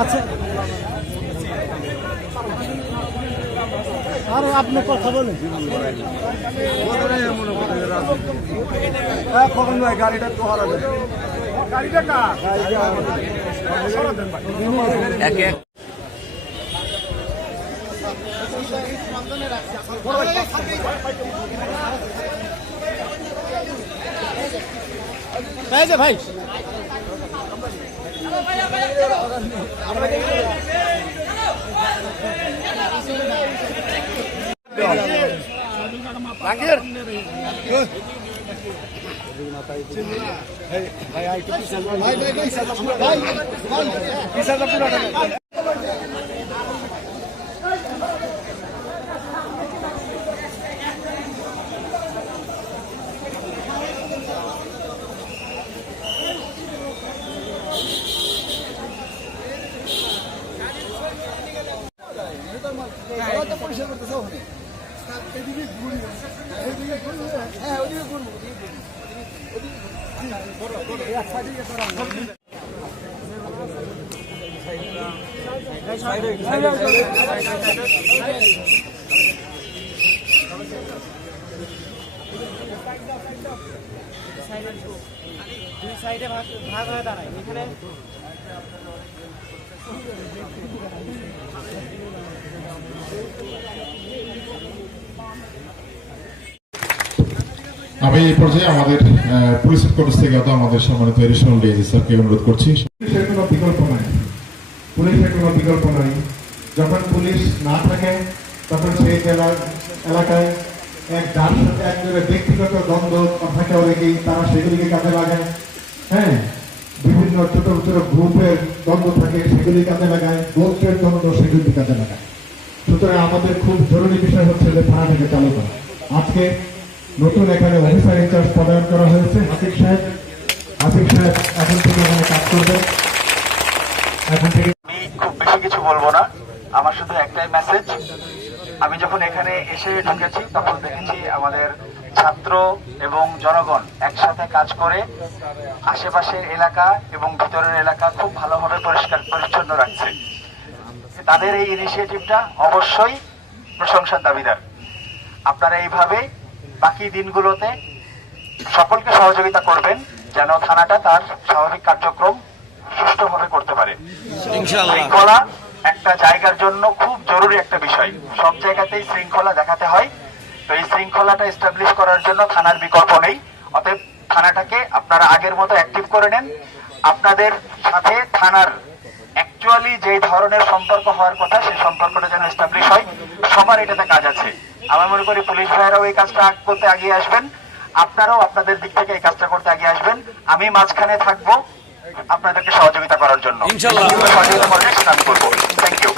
আচ্ছা, আর আপনি কথা বলেন। খবর নয়, গাড়িটা তো হারাবে। গাড়িটা কার? এক এক ভাই দুই সাইডে ভাগ হয়ে দাঁড়ায় এখানে। আমি এই পর্যায়ে আমাদের পুলিশ হেডকোয়ার্টার থেকে আমাদের সম্মানিত এডিশনাল ডিআইজি স্যারকে অনুরোধ করছি। পুলিশের কোনো বিকল্প নাই, পুলিশের কোনো বিকল্প নাই। যখন পুলিশ না থাকে তখন সেই জেলার এলাকায় এক যার সাথে একজনের ব্যক্তিগত দ্বন্দ্ব থাকে অনেকেই, তারা সেগুলিকে কাজে লাগায়। হ্যাঁ, বিভিন্ন ছোট ছোট গ্রুপের দ্বন্দ্ব থাকে, সেগুলি কাজে লাগায়। গোত্রের দ্বন্দ্ব, সেগুলি কাজে লাগায়। সুতরাং আমাদের খুব জরুরি বিষয় হচ্ছে যে থানাটাকে চালু করা। আজকে নতুন এখানে অফিসার ইনচার্জ পদায়ন করা হয়েছে আসিফ সাহেব। আসিফ সাহেব এখন থেকে এখানে কাজ করবেন। এখন থেকে আমি খুব বেশি কিছু বলবো না, আমার শুধু একটাই মেসেজ। আমি যখন এখানে এসে ঢুকেছি তখন দেখেছি আমাদের ছাত্র এবং জনগণ একসাথে কাজ করে আশেপাশের এলাকা এবং ভিতরের এলাকা খুব ভালোভাবে পরিষ্কার পরিচ্ছন্ন রাখছে। তাদের এই ইনিশিয়েটিভটা অবশ্যই প্রশংসার দাবিদার। আপনারা এইভাবে বাকি দিনগুলোতে সকলকে সহযোগিতা করবেন যেন থানাটা তার স্বাভাবিক কার্যক্রম সুষ্ঠুভাবে করতে পারে। শৃঙ্খলা একটা জায়গার জন্য খুব জরুরি একটা বিষয়। সব জায়গাতেই শৃঙ্খলা দেখাতে হয়, তো এই শৃঙ্খলাটা এস্টাবলিশ করার জন্য থানার বিকল্প নেই। অতএব থানাটাকে আপনারা আগের মতো অ্যাক্টিভ করে নেন। আপনাদের সাথে থানার অ্যাকচুয়ালি যে ধরনের সম্পর্ক হওয়ার কথা সেই সম্পর্কটা যেন এস্টাবলিশ হয়, সবার এটাতে কাজ আছে। আমি মনে করি পুলিশ ভাইয়েরাও এই কাজটা করতে এগিয়ে আসবেন, আপনারাও আপনাদের দিক থেকে এই কাজটা করতে এগিয়ে আসবেন। আমি মাঝখানে থাকবো আপনাদেরকে সহযোগিতা করার জন্য। সহযোগিতা করলে সেটা আমি করবো। Thank you.